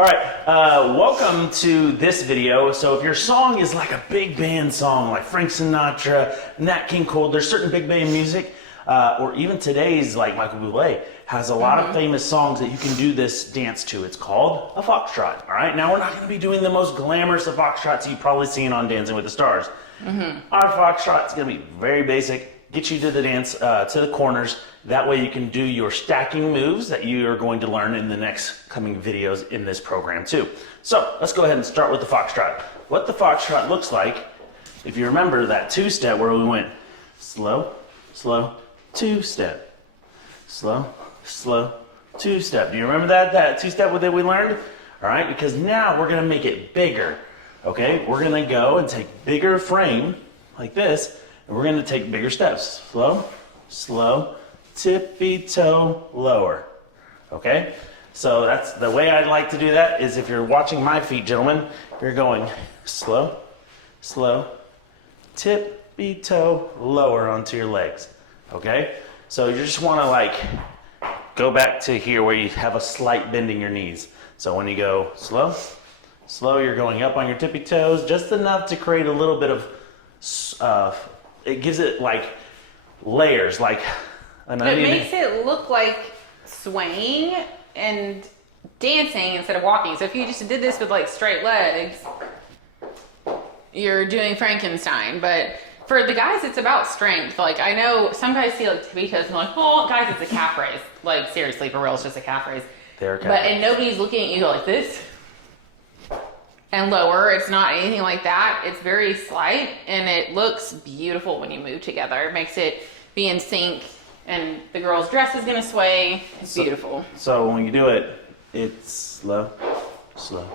All right, welcome to this video. So if your song is like a big band song, like Frank Sinatra, Nat King Cole, there's certain big band music, or even today's like Michael Bublé has a lot of famous songs that you can do this dance to. It's called a Foxtrot. All right, now we're not going to be doing the most glamorous of Foxtrots you've probably seen on Dancing with the Stars. Our Foxtrot is going to be very basic, get you to the dance, to the corners. That way you can do your stacking moves that you are going to learn in the next coming videos in this program too. So let's go ahead and start with the Foxtrot. What the Foxtrot looks like, if you remember that two-step where we went slow, slow, two-step, slow, slow, two-step. Do you remember that two-step that we learned? All right, because now we're gonna make it bigger, okay? We're gonna go and take bigger frame like this, and we're gonna take bigger steps. Slow, slow, tippy toe lower, okay? So that's the way I'd like to do that is if you're watching my feet, gentlemen, you're going slow, slow, tippy toe lower onto your legs, okay? So you just wanna like go back to here where you have a slight bend in your knees. So when you go slow, slow, you're going up on your tippy toes, just enough to create a little bit of, it gives it like layers, like it makes it look like swaying and dancing instead of walking. So if you just did this with like straight legs, you're doing Frankenstein. But for the guys, it's about strength. Like I know some guys see like tippy toes and they're like, oh, guys, it's a calf raise. Like seriously, for real, it's just a calf raise. And nobody's looking at you like this and lower. It's not anything like that. It's very slight and it looks beautiful when you move together. It makes it be in sync. And the girl's dress is gonna sway. It's beautiful. So when you do it, it's slow, slow,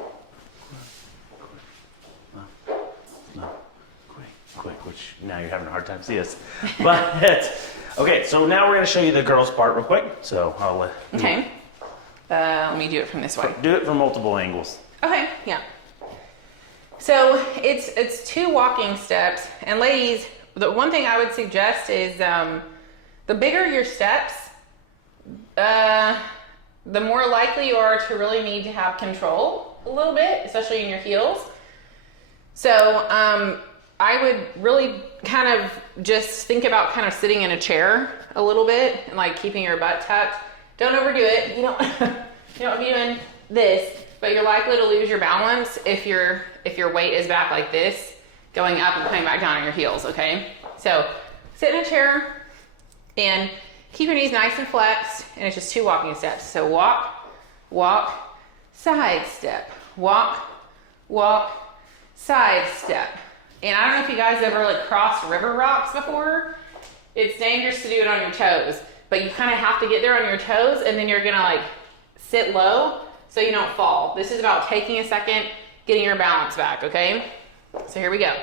quick, which now you're having a hard time seeing this. But, okay, so now we're gonna show you the girl's part real quick. So I'll let okay. Let me do it from this way. Do it from multiple angles. Okay, yeah. So it's two walking steps. And ladies, the one thing I would suggest is the bigger your steps, the more likely you are to really need to have control a little bit, especially in your heels. So I would really kind of just think about kind of sitting in a chair a little bit and like keeping your butt tucked. Don't overdo it. You don't be doing this, but you're likely to lose your balance if your weight is back like this, going up and coming back down on your heels, okay? So sit in a chair and keep your knees nice and flexed, and it's just two walking steps. So walk, walk, side step, walk, walk, side step. And I don't know if you guys ever like crossed river rocks before. It's dangerous to do it on your toes, but you kind of have to get there on your toes, and then you're gonna like sit low so you don't fall. This is about taking a second, getting your balance back, okay? So here we go.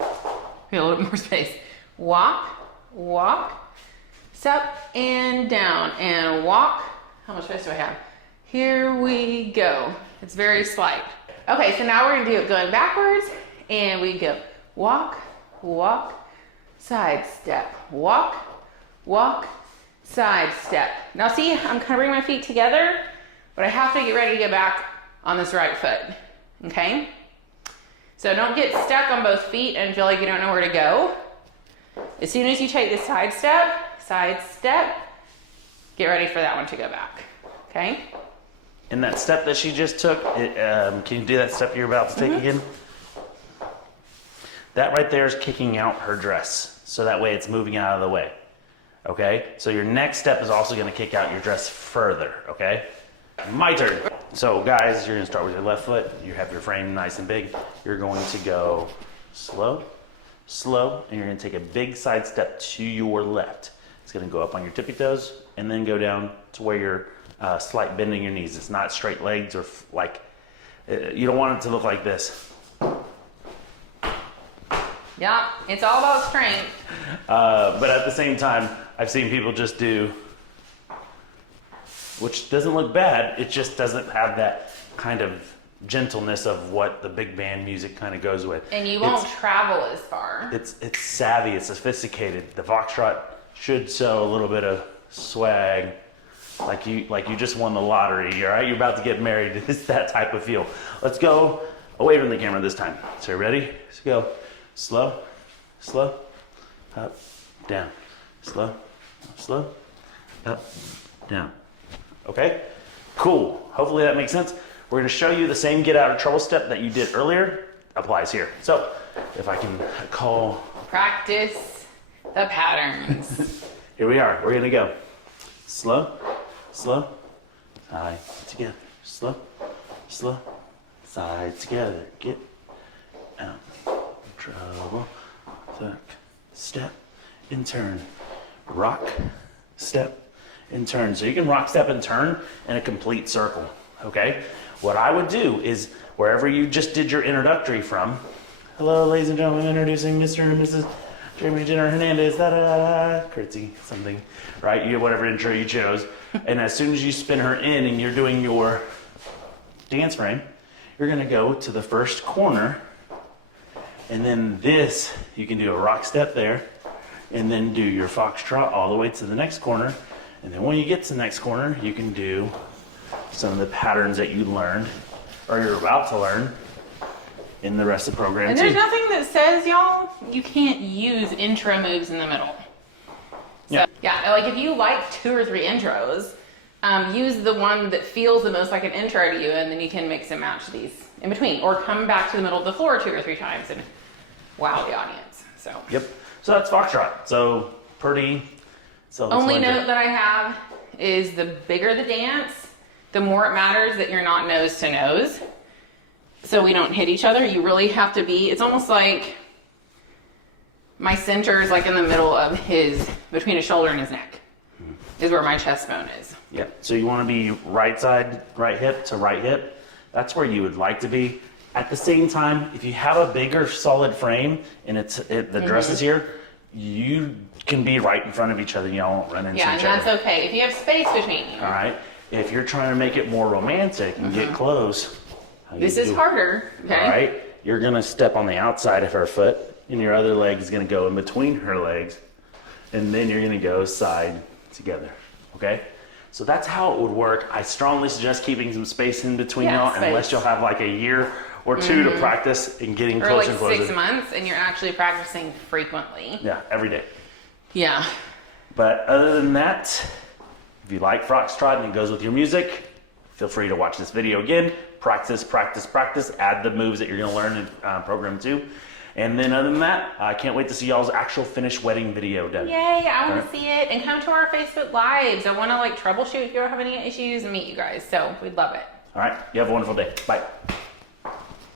A little bit more space. Walk, walk, step and down, and walk. How much space do I have? Here we go. It's very slight. Okay, so now we're gonna do it going backwards, and we go walk, walk, side step, walk, walk, side step. Now see, I'm kind of bringing my feet together, but I have to get ready to get back on this right foot, okay? So don't get stuck on both feet and feel like you don't know where to go. As soon as you take the side step, get ready for that one to go back, okay? And that step that she just took, can you do that step you're about to take again? That right there is kicking out her dress. So that way it's moving out of the way, okay? So your next step is also gonna kick out your dress further, okay? My turn. So guys, you're gonna start with your left foot. You have your frame nice and big. You're going to go slow, slow, and you're gonna take a big side step to your left. It's gonna go up on your tippy toes and then go down to where you're slight bending your knees. It's not straight legs or like, you don't want it to look like this. Yeah, it's all about strength. But at the same time, I've seen people just do, which doesn't look bad, it just doesn't have that kind of gentleness of what the big band music kind of goes with. And you won't travel as far. It's savvy, it's sophisticated. The Foxtrot should show a little bit of swag, like you just won the lottery. All right, you're about to get married. It's that type of feel. Let's go away from the camera this time. So you ready? Let's go. Slow, slow, up, down. Slow, slow, up, down. Okay, cool. Hopefully that makes sense. We're gonna show you the same get out of trouble step that you did earlier applies here. So if I can call. Practice the patterns. Here we are. We're gonna go slow, slow, side together, slow, slow, side together. Get out, trouble, tuck, step, and turn, rock, step, and turn. So you can rock, step, and turn in a complete circle. Okay. What I would do is wherever you just did your introductory from. Hello, ladies and gentlemen, introducing Mr. and Mrs. Jeremy Jenner Hernandez, curtsy, something, right? You have whatever intro you chose. And as soon as you spin her in and you're doing your dance frame, you're gonna go to the first corner. And then this, you can do a rock step there, and then do your foxtrot all the way to the next corner. And then when you get to the next corner, you can do some of the patterns that you learned, or you're about to learn, in the rest of the program And too. there's nothing that says, y'all, you can't use intro moves in the middle. So, yeah, like if you like 2 or 3 intros, use the one that feels the most like an intro to you, and then you can mix and match these in between, or come back to the middle of the floor 2 or 3 times and wow the audience. So. Yep. So that's foxtrot. So pretty. So Only note that I have is the bigger the dance, the more it matters that you're not nose to nose. So we don't hit each other. You really have to be, it's almost like my center is like in the middle of between his shoulder and his neck is where my chest bone is. Yeah. So you want to be right side, right hip to right hip. That's where you would like to be. At the same time, if you have a bigger solid frame and the dress is here, you can be right in front of each other. You won't run into each other. Yeah, and that's okay. If you have space between you. All right. If you're trying to make it more romantic and get close. This is harder, okay? All right. You're going to step on the outside of her foot, and your other leg is going to go in between her legs, and then you're going to go side together, okay? So that's how it would work. I strongly suggest keeping some space in between y'all, unless you'll have like a year or 2 to practice and getting closer like and closer. 6 months, and you're actually practicing frequently. Yeah, every day. Yeah. But other than that, if you like foxtrot and it goes with your music, feel free to watch this video again. Practice, practice, practice. Add the moves that you're going to learn in program 2. And then other than that, I can't wait to see y'all's actual finished wedding video done. Yay, I want to see it. And come to our Facebook Lives. I want to like troubleshoot if you're having any issues and meet you guys. So we'd love it. All right. You have a wonderful day. Bye.